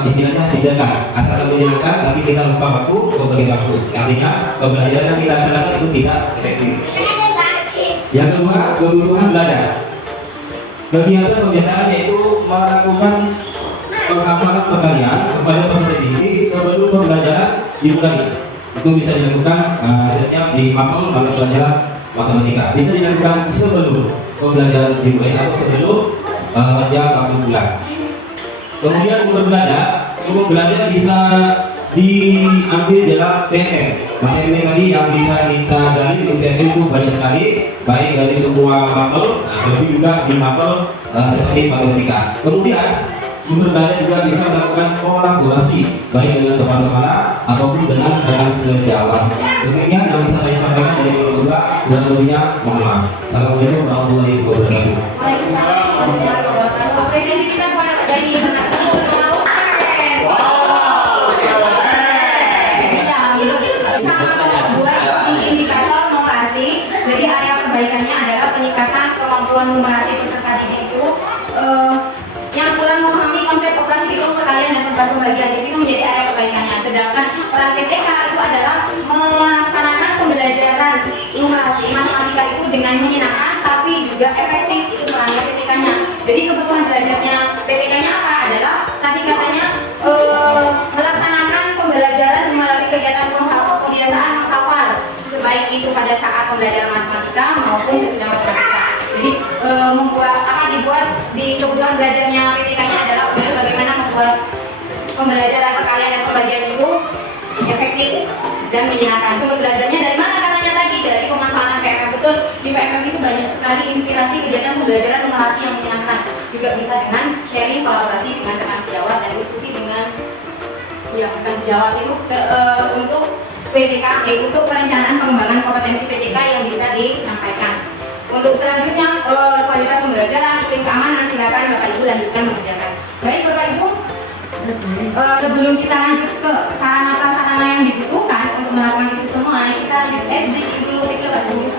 istilahnya tindakan asalkan menyenangkan, tapi kita lupa waktu pembagian waktu. Artinya pembelajaran yang kita laksanakan itu tidak efektif. Yang kedua, kebutuhan belajar. Kegiatan pembiasaan yaitu melakukan penghafalan perkalian kepada peserta didik sebelum pembelajaran dimulai. Itu bisa dilakukan setiap di mapel mata pelajaran matematika. Bisa dilakukan sebelum pembelajaran dimulai atau sebelum jam waktu bulan. Kemudian sumber belajar bisa diambil dalam PNM. Materi tadi yang bisa kita gali di PNM itu banyak sekali, baik dari semua mapel, lebih juga di mapel seperti matematika. Kemudian sumber belajar juga bisa melakukan kolaborasi baik dengan teman sekolah ataupun dengan sejawat. Demikian yang bisa saya sampaikan dari kelompok 2. Kurang lebihnya mohon maaf. Assalamualaikum warahmatullahi wabarakatuh. Waalaikumsalam warahmatullahi wabarakatuh. Apresiasi kita kepada Pak Dani. Sama kelompok 2 di indikator numerasi. Jadi area perbaikannya adalah peningkatan kemampuan numerasi peserta didik itu yang kurang memahami konsep operasi hitung, perkalian, dan pembagian. Di situ menjadi area perbaikannya. Sedangkan peran PTK itu adalah melaksanakan pembelajaran numerasi matematika itu dengan menyenangkan tapi juga efektif. Itu perannya PTK-nya. Jadi kebutuhan belajarnya PTK-nya apa? Adalah tadi katanya melaksanakan pembelajaran melalui kegiatan kebiasaan menghafal, sebaik itu pada saat pembelajaran matematika maupun sesudah matematika. Jadi dibuat di kebutuhan belajarnya PTK-nya adalah bagaimana membuat pembelajaran perkalian dan pembagian itu efektif dan menyenangkan. Sumber belajarnya dari mana katanya tadi? Dari pemanfaatan PMM. Betul, di PMM itu banyak sekali inspirasi kegiatan pembelajaran numerasi yang menyenangkan. Juga bisa dengan sharing, kolaborasi dengan rekan sejawat dan diskusi dengan rekan sejawat itu untuk PTK, untuk perencanaan pengembangan kompetensi PTK yang bisa disampaikan. Untuk selanjutnya kualitas pembelajaran, iklim keamanan, silakan Bapak Ibu lanjutkan mengerjakan. Baik Bapak Ibu, sebelum kita lanjut ke sarana prasarana yang dibutuhkan untuk melakukan itu semua, kita lanjut sedikit dulu Pak Ibu.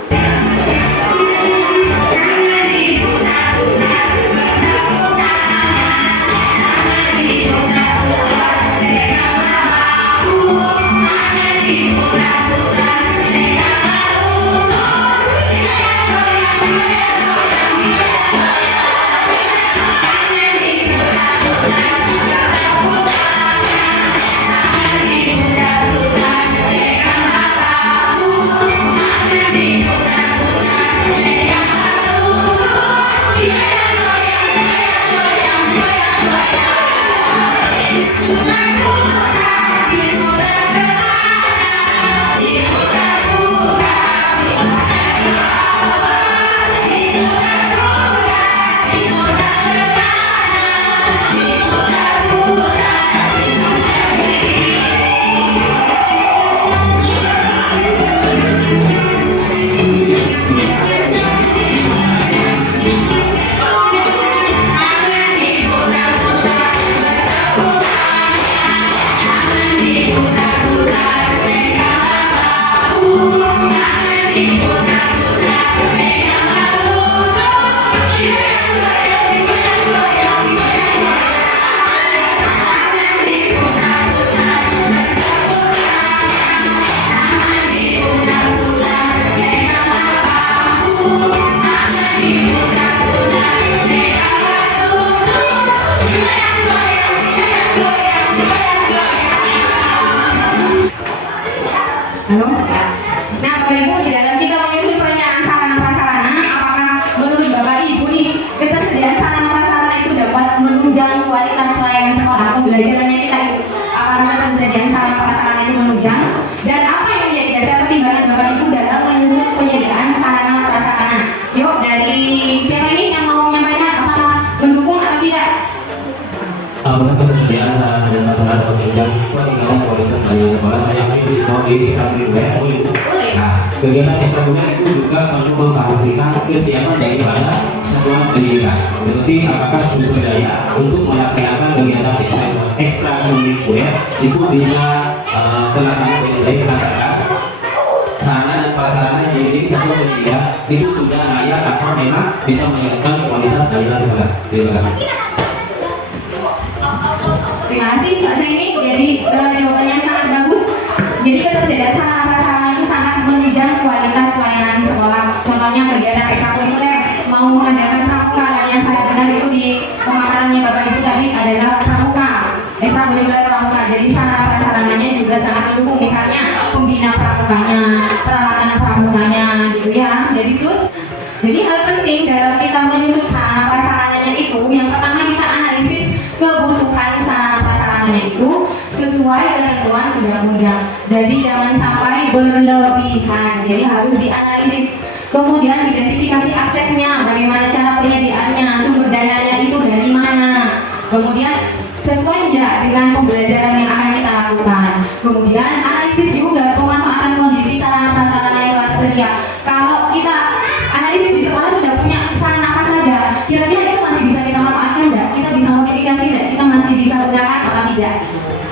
Terima apakah kesediaan sarana dan prasarana penunjang peningkatan kualitas pelayanan sekolah saya aktif mau di ekstrakurikuler boleh? Boleh. Nah, kegiatan ekstrakurikuler itu juga perlu memperhatikan kesiapan daripada satuan pendidikan, seperti apakah sumber daya untuk melaksanakan kegiatan ekstrakurikuler itu bisa terlaksana dengan baik, asalkan sarana dan prasarana yang dimiliki satuan pendidikan itu sudah layak atau memang bisa meningkatkan kualitas pelayanan sekolah. Terima kasih. Terima kasih Pak Zaini. Jadi jawabannya sangat bagus. Jadi ketersediaan sarana prasarana itu sangat menunjang kualitas pelayanan di sekolah. Contohnya kegiatan ekstrakurikuler, mau mengadakan pramuka, yang saya dengar itu di pemaparannya Bapak Ibu tadi adalah pramuka, ekstrakurikuler pramuka. Jadi sarana prasarananya juga sangat mendukung, misalnya pembina pramukanya, peralatan pramukanya gitu ya. Jadi hal penting dalam kita menyusun sarana prasarananya itu, yang pertama kita analisis kebutuhan sarana prasarananya itu sesuai ketentuan undang-undang. Jadi jangan sampai berlebihan. Jadi harus dianalisis. Kemudian identifikasi aksesnya, bagaimana cara penyediaannya, sumber dananya itu dari mana. Kemudian sesuai tidak dengan pembelajaran yang akan kita lakukan. Kemudian analisis juga pemanfaatan kondisi sarana prasarana yang telah tersedia. Kalau kita analisis di sekolah sudah punya sarana apa saja, kira-kira itu masih bisa kita manfaatkan tidak? Kita bisa modifikasi tidak? Kita masih bisa gunakan atau tidak?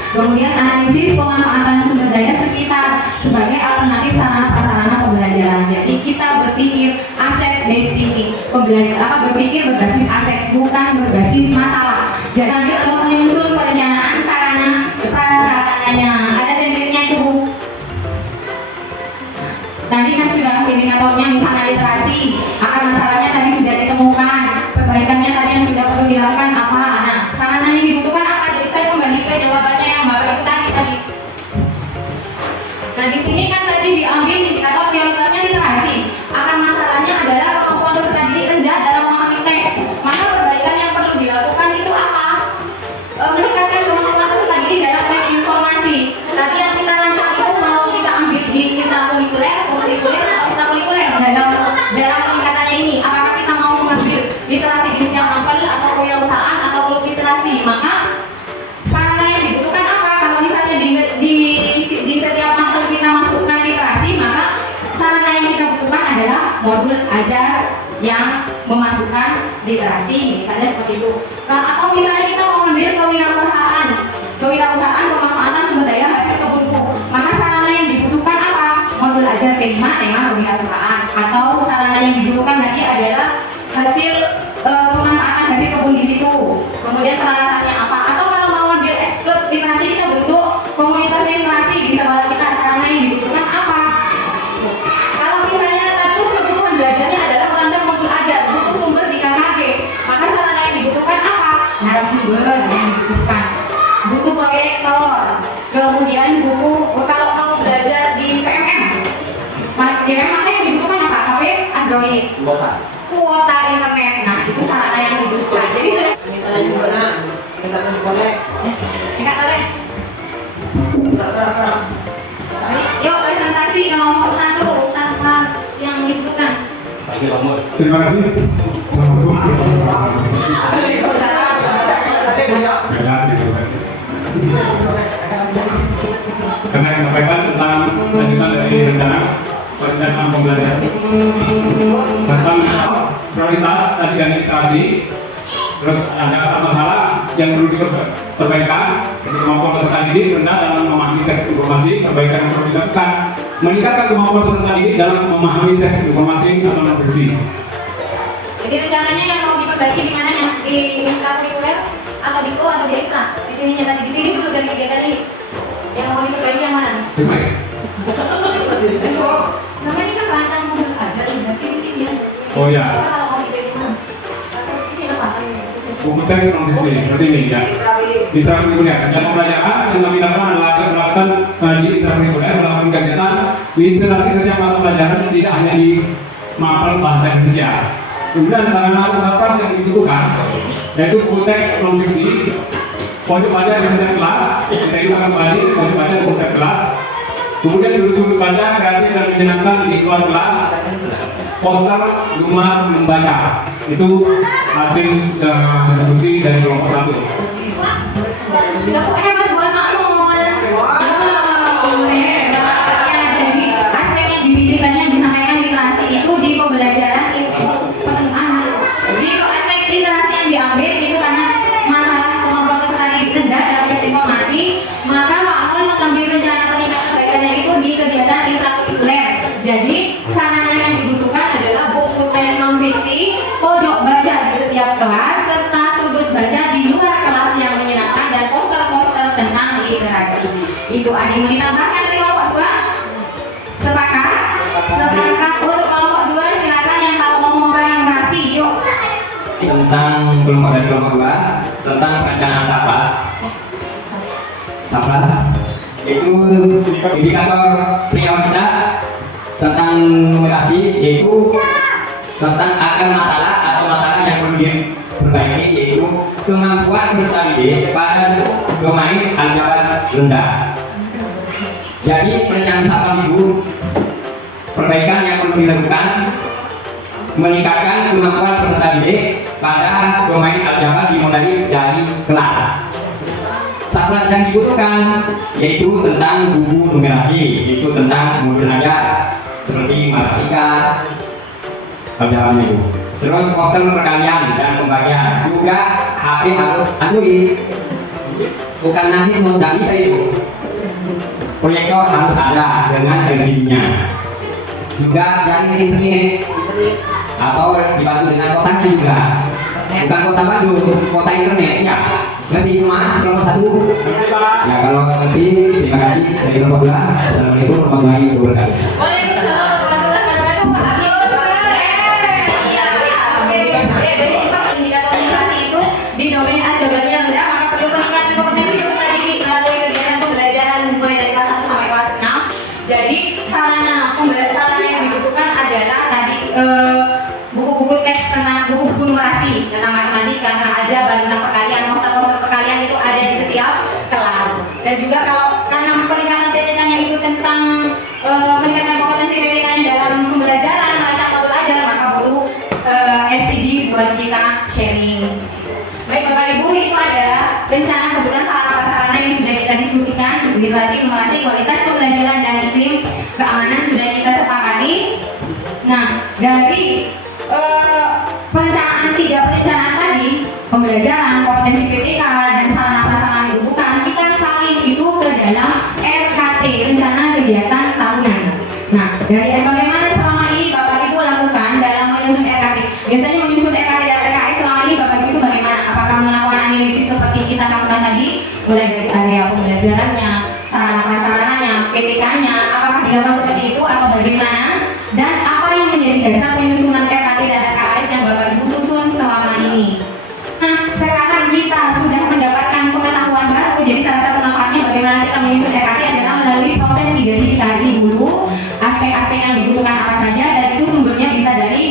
Kemudian analisis pemanfaatan sumber daya sekitar sebagai alternatif sarana prasarana pembelajaran. Jadi kita berpikir aset based thinking, berpikir berbasis aset bukan berbasis masalah. Jadi untuk menyusun perencanaan sarana prasarananya ada template-nya itu Bu. Tadi kan sudah indikatornya, misalnya literasi, akar masalahnya tadi sudah ditemukan, perbaikannya tadi yang sudah perlu dilakukan apa. Nah, sarana yang dibutuhkan apa? Jadi saya kembali ke jawabannya yang Bapak Ibu tadi. Nah, di sini kan tadi diambil indikator prioritasnya literasi. Akar masalahnya adalah kemampuan peserta didik rendah dalam memahami teks. Maka perbaikan yang perlu dilakukan itu apa? Meningkatkan kemampuan peserta didik dalam teks informasi. Tadi yang kita rancang itu mau kita ambil di intrakurikuler, kurikuler atau ekstrakurikuler dalam peningkatannya ini. Apakah kita mau mengambil literasi di setiap mapel atau kewirausahaan atau klub literasi? Maka sarana yang dibutuhkan apa? Kalau misalnya di setiap mapel kita masukkan literasi, maka sarana yang kita butuhkan adalah modul ajar yang memasukkan literasi, misalnya seperti itu. Atau misalnya kita mau ambil kewirausahaan pemanfaatan sumber daya hasil kebunku, maka sarana yang dibutuhkan apa? Modul ajar P5 tema kewirausahaan. Atau sarana yang dibutuhkan lagi adalah hasil pemanfaatan hasil kebun di situ. Kemudian peralatannya apa? Atau kalau mau ambil ekskul literasi, kita bentuk komunitas literasi di sekolah kita. Sarana yang dibutuhkan apa? Kalau misalnya terus kebutuhan belajarnya adalah merancang modul ajar, butuh sumber di KKG, maka sarana yang dibutuhkan apa? Narasumber yang dibutuhkan, butuh proyektor, kemudian butuh kalau mau belajar di PMM, maka yang dibutuhkan apa? HP, Android, kuota internet. Nah, itu sarana yang dibutuhkan. Jadi sudah Misalnya di mana kita boleh yuk presentasi kelompok satu yang dibutuhkan. Terima kasih. Karena yang sampaikan tentang lanjutan dari rencana perencanaan pembelajaran tentang prioritas tadi dan literasi, terus ada kata masalah yang perlu diperbaikan, kemampuan peserta didik rendah dalam memahami teks informasi, perbaikan yang perlu dilakukan, meningkatkan kemampuan peserta didik dalam memahami teks informasi atau non-fiksi. Jadi rencananya yang mau diperbaiki di mana? Di intrakurikuler atau di atau di ekstra? Di sini tadi dipilih dulu dari kegiatan ini. Yang mau diperbaiki yang mana? Baik. Nama ini kan rancang modul ajar, berarti di sini ya. Oh ya. Kalau mau dipilih mana? Ini apa? Buku teks non-fiksi seperti ini ya. Intrakurikuler, kegiatan pembelajaran yang kami lakukan adalah melakukan di intrakurikuler melakukan kegiatan literasi setiap mata pelajaran, tidak hanya di mapel bahasa Indonesia. Kemudian sarana usaha yang dibutuhkan yaitu buku teks non-fiksi, pojok baca di setiap kelas, kita ingat kembali pojok baca di setiap kelas. Kemudian sudut-sudut baca kreatif dan menyenangkan di luar kelas, poster rumah membaca. Itu hasil diskusi dari kelompok 1. diambil itu karena masalah kemampuan peserta didik rendah dalam tes informasi, maka Pak Mul mengambil rencana peningkatan kebaikannya itu di kegiatan intrakurikuler. Jadi sarana yang dibutuhkan adalah buku tes non fiksi, pojok baca di setiap kelas, serta sudut baca di luar kelas yang menyenangkan dan poster-poster tentang literasi. Itu ada yang mau ditambahkan dari kelompok 2? Sepakat? Sepakat untuk kelompok 2, silakan yang kalau mau memulai literasi, yuk. Tentang kelompok dari kelompok 2 tentang perencanaan Sapras itu indikator prioritas tentang numerasi, yaitu tentang akar masalah atau masalah yang perlu diperbaiki, yaitu kemampuan peserta didik pada domain aljabar rendah. Jadi perencanaan Sapras itu perbaikan yang perlu dilakukan meningkatkan kemampuan peserta didik pada domain aljabar dimulai dari kelas. Sapras yang dibutuhkan yaitu tentang buku numerasi, yaitu tentang modul ajar seperti matematika, aljabar itu. Terus poster perkalian dan pembagian, juga HP harus Android, bukan nanti tidak bisa itu. Proyektor harus ada dengan LCD-nya. Juga jaringan internet atau dibantu dengan kotanya juga, bukan kota Bandung, kota internet ya. Nanti cuma nomor 1. Ya kalau nanti terima kasih dari kelompok 2. Assalamualaikum warahmatullahi wabarakatuh. Waalaikumsalam warahmatullahi wabarakatuh. Indikator literasi itu di domain aljabarnya rendah, maka perlu peningkatan kompetensi peserta didik melalui kegiatan pembelajaran mulai dari kelas 1 sampai kelas 6. Jadi sarana yang dibutuhkan adalah tadi buku-buku teks tentang buku-buku numerasi tentang matematika, tentang aljabar, tentang perkalian, poster-poster perkalian itu ada di setiap kelas. Dan juga kalau karena peningkatan PTK-nya itu tentang meningkatkan kompetensi PTK-nya dalam pembelajaran tentang modul ajar, maka butuh LCD buat kita sharing. Baik Bapak Ibu, itu adalah rencana kebutuhan sarana-prasarana yang sudah kita diskusikan. Literasi, numerasi, kualitas pembelajaran dan iklim keamanan sudah kita sepakati. Nah, dari perencanaan tadi, pembelajaran, kompetensi PTK dan sarana-prasarana dibutuhkan, kita salin itu ke dalam RKT, rencana kegiatan tahunan. Nah, dari bagaimana selama ini Bapak Ibu lakukan dalam menyusun RKT? Biasanya menyusun RKT dan RKS selama ini Bapak Ibu itu bagaimana? Apakah melakukan analisis seperti kita lakukan tadi, mulai dari area pembelajarannya, sarana-prasarananya, PTK-nya, apakah dilakukan seperti itu atau bagaimana? Dan apa yang menjadi dasar penyusunan RKT dan RKS yang Bapak Ibu susun selama ini? Nah, sekarang kita sudah mendapatkan pengetahuan baru. Jadi salah satu manfaatnya bagaimana kita menyusun RKT adalah melalui proses identifikasi dulu aspek-aspek yang dibutuhkan apa saja, dan itu sumbernya bisa dari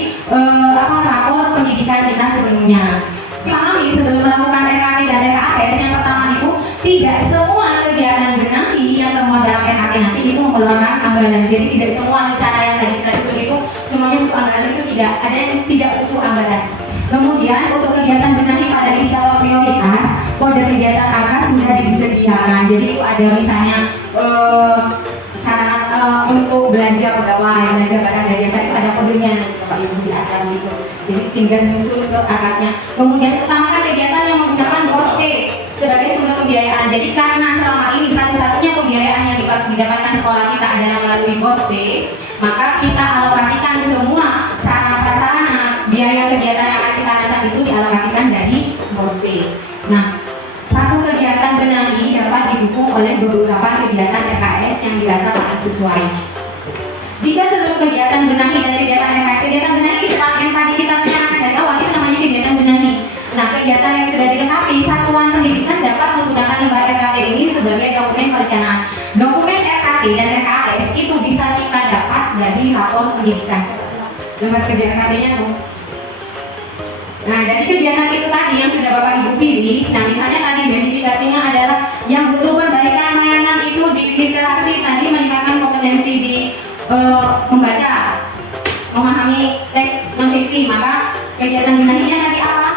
rapor pendidikan kita sebelumnya. Pahami sebelum melakukan RKT dan RKS, yang pertama itu tidak semua kegiatan benahi yang termuat dalam RKT nanti itu mengeluarkan anggaran. Jadi tidak semua rencana yang tadi kita susun itu semuanya butuh anggaran, itu tidak ada yang tidak butuh anggaran. Kemudian untuk kegiatan benahi pada indikator prioritas, kode kegiatan AK sudah disediakan. Jadi itu ada misalnya sarana untuk belanja pegawai, belanja barang dan jasa, itu ada kodenya nanti Bapak Ibu di atas itu. Jadi tinggal nyusun ke atasnya. Kemudian utamakan kegiatan yang menggunakan BOSTE sebagai sumber pembiayaan. Jadi karena selama ini satu-satunya pembiayaan yang didapatkan sekolah kita adalah melalui BOSTE, maka kita alokasikan semua sarana-prasarana biaya kegiatan yang akan kita rancang itu dialokasikan dari BOSTE. Nah, satu kegiatan benahi dapat didukung oleh beberapa kegiatan RKS yang dirasa paling sesuai. Jika seluruh kegiatan benahi dan kegiatan RKS, kegiatan benahi yang tadi kita rencanakan dari awal itu namanya kegiatan benahi. Nah, kegiatan yang sudah dilengkapi, satuan pendidikan dapat menggunakan lembar RKT ini sebagai dokumen perencanaan. Dokumen RKT dan RKS itu bisa kita dapat dari rapor pendidikan. Lembar kerja RKT-nya tuh. Nah, dari kegiatan itu tadi yang sudah Bapak Ibu pilih, nah misalnya tadi identifikasinya adalah yang butuh perbaikan layanan itu di literasi tadi, meningkatkan kompetensi di membaca, memahami teks non fiksi, maka kegiatan benahinya tadi apa?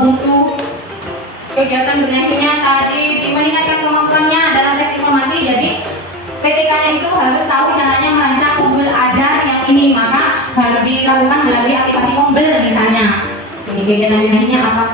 Butuh kegiatan benahinya tadi meningkatkan kemampuannya dalam teks informasi. Jadi PTK-nya itu harus tahu caranya merancang modul ajar yang ini, maka harus dilakukan melalui aplikasi Mombel misalnya. Ini kegiatan benahinya apa?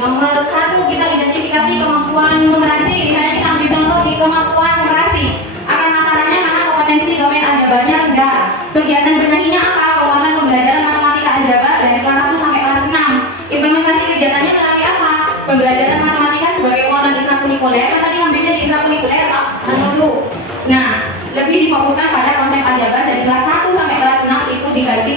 Nomor 1, kita identifikasi kemampuan numerasi. Misalnya kita ambil contoh di kemampuan numerasi. Akan masalahnya karena kompetensi domain aljabarnya rendah. Kegiatan benahinya apa? Penguatan pembelajaran matematika aljabar dari kelas 1 sampai kelas 6. Implementasi kegiatannya melalui apa? Pembelajaran matematika sebagai penguatan intrakurikuler. Kan tadi ngambilnya di intrakurikuler, Pak. Dulu. Nah, lebih difokuskan pada konsep aljabar dari kelas 1 sampai kelas 6 itu dikasih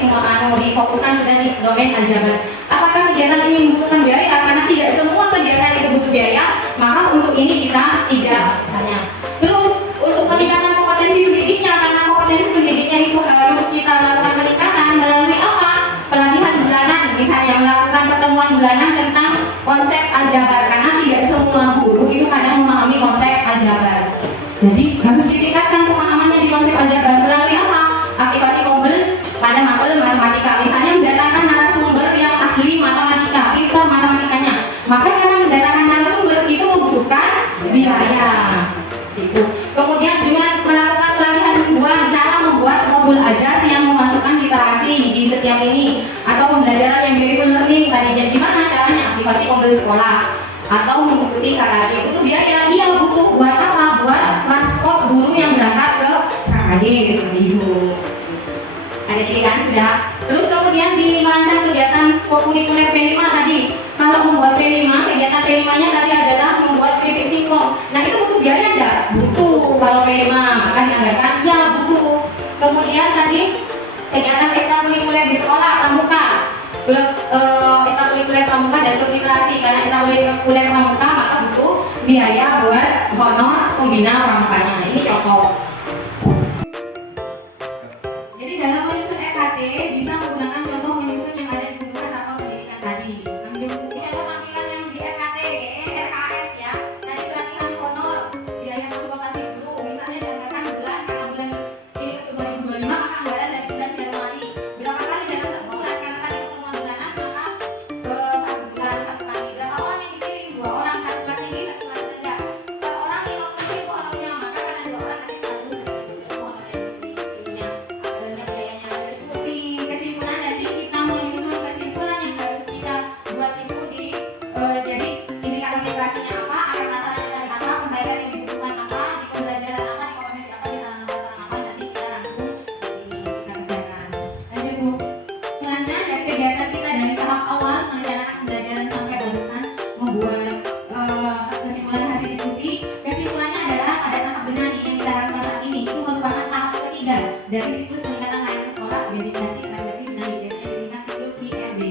difokuskan sudah di domain aljabar. Apakah kegiatan ini membutuhkan biaya? Karena tidak semua kegiatan itu butuh biaya, maka untuk ini kita tidak misalnya. Terus untuk peningkatan kompetensi pendidiknya, karena kompetensi pendidiknya itu harus kita lakukan peningkatan melalui apa? Pelatihan bulanan, misalnya melakukan pertemuan bulanan tentang konsep aljabar, karena tidak semua guru itu kadang memahami konsep aljabar. Jadi harus ditingkatkan pemahamannya di konsep aljabar melalui apa? Aktivasi kompel pada mapel matematika, misalnya mendatangkan narasumber yang ahli matematika, pintar matematikanya. Maka karena mendatangkan narasumber itu membutuhkan biaya. Itu. Kemudian dengan melakukan pelatihan bulan, cara membuat modul ajar yang memasukkan literasi di setiap ini, atau pembelajaran yang joyful learning tadinya gimana caranya? Aktivasi kompel sekolah atau mengikuti KKD itu biaya. Iya butuh buat apa? Buat transport guru yang berangkat ke KKD seperti itu. Ada ini kan sudah. Terus kemudian di merancang kegiatan kokurikuler P5 tadi. Kalau membuat P5, kegiatan P5-nya tadi adalah membuat kritik singkong. Nah itu butuh biaya enggak? Butuh. Kalau P5 maka dianggarkan ya butuh. Kemudian tadi kegiatan ekstrakurikuler di sekolah pramuka, ekstrakurikuler pramuka dan literasi. Karena ekstrakurikuler pramuka maka butuh biaya buat honor pembina pramukanya. Ini contoh. Jadi dalam menyusun EKT bisa menggunakan contoh menyusun yang ada di buku rapor pendidikan tadi. Ambil buku atau tampilan yang di EKT, RKS ya. Tadi pelatihan honor, biaya transportasi guru, misalnya dianggarkan bulan, karena bulan ini untuk 2025 maka anggaran dari bulan Januari. Berapa kali dalam satu bulan? Karena tadi pertemuan bulanan maka satu bulan satu kali. Berapa orang yang dikirim? 2 orang, satu kelas tinggi, satu kelas rendah. Per orang 50.000 honornya, maka karena 2 orang nanti 100.000 honor yang ininya. Kesimpulan nanti kita menyusun kesimpulan yang harus kita buat itu di jadi indikator literasinya apa, akar masalahnya dari apa, perbaikan yang dibutuhkan apa, di pembelajaran apa, di kompetensi apa, di sarana prasarana apa, nanti kita rangkum di sini kita kerjakan. Lanjut Bu. Selanjutnya dari kegiatan kita dari tahap awal merencanakan pembelajaran sampai barusan membuat kesimpulan hasil diskusi. Kesimpulannya adalah pada tahap benahi yang kita lakukan saat ini itu merupakan tahap ketiga dari siklus peningkatan layanan sekolah, identifikasi, evaluasi, benahi, biasanya disingkat siklus IRB.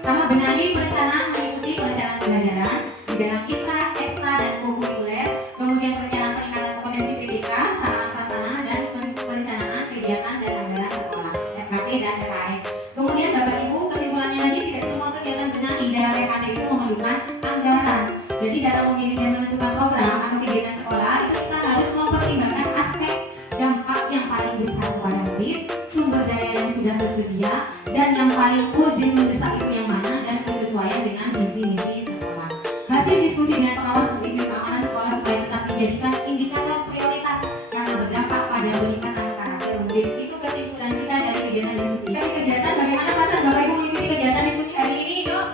Tahap benahi perencanaan meliputi perencanaan pembelajaran di dalam intra, ekstra, dan kokurikuler, kemudian perencanaan peningkatan kompetensi PPK, sarana prasarana, dan perencanaan kegiatan dan anggaran sekolah, FKT dan RKS. Kemudian Bapak Ibu, kesimpulannya tadi tidak semua kegiatan benahi dalam FKT itu memerlukan anggaran. Jadi dalam memilih dan menentukan program atau kegiatan sekolah itu kita harus mempertimbangkan aspek dampak yang paling besar kepada murid, sumber daya yang sudah tersedia, dan yang paling urgent mendesak itu yang mana, dan kesesuaian dengan visi misi sekolah. Hasil diskusi dengan pengawas untuk keamanan sekolah supaya tetap dijadikan indikator prioritas karena berdampak pada peningkatan karakter murid. Itu kesimpulan kita dari kegiatan diskusi. Dari kegiatan, bagaimana perasaan Bapak Ibu mengikuti kegiatan diskusi hari ini? Yuk.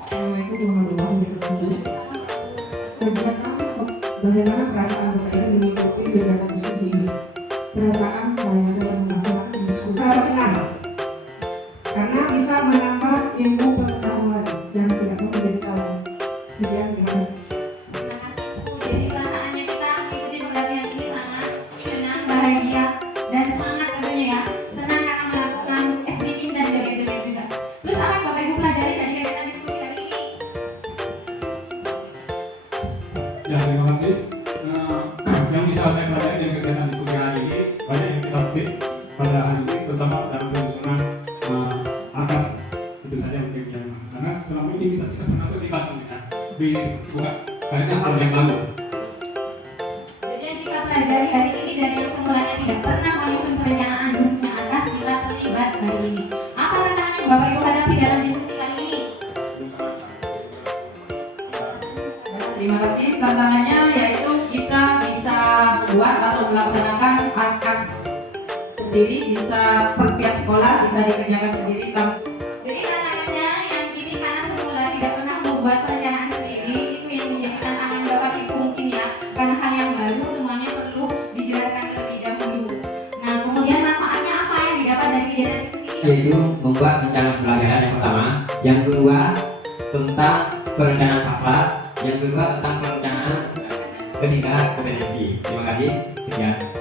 Assalamualaikum warahmatullahi wabarakatuh. Kegiatan bagaimana perasaan Bapak Ibu mengikuti kegiatan diskusi ini? Perasaan saya dalam melaksanakan diskusi rasa senang karena bisa menambah ilmu pengetahuan dan tidak menjadi tahu. Sekian, terima kasih. Terima kasih Bu. Jadi perasaannya kita mengikuti pelatihan ini sangat senang, bahagia, dan semangat tentunya ya. Senang karena melakukan SDG dan joget-joget juga. Terus apa yang Bapak Ibu pelajari dari kegiatan diskusi hari ini? Ya, terima kasih. Yang bisa saya pelajari dari kegiatan diskusi hari ini banyak yang kita petik pada hari ini, terutama dalam penyusunan atas itu saja mungkin yang karena selama ini kita tidak pernah terlibat ya. Ini bukan kayaknya hal yang baru. Jadi yang kita pelajari hari ini dari yang semulanya tidak pernah menyusun perencanaan khususnya atas, kita terlibat hari ini. Apa tantangan yang Bapak Ibu hadapi dalam diskusi kali ini? Terima kasih. Tantangannya yaitu kita bisa membuat atau melaksanakan AKAS sendiri, bisa per tiap sekolah bisa dikerjakan sendiri. membuat perencanaan sendiri itu yang menjadi tantangan Bapak Ibu mungkin ya, karena hal yang baru semuanya perlu dijelaskan terlebih dahulu. Nah, kemudian manfaatnya apa yang didapat dari kegiatan diskusi ini? Yaitu membuat rencana pembelajaran yang pertama, yang kedua tentang perencanaan saklas, yang kedua tentang perencanaan ketiga kompetensi. Terima kasih. Sekian.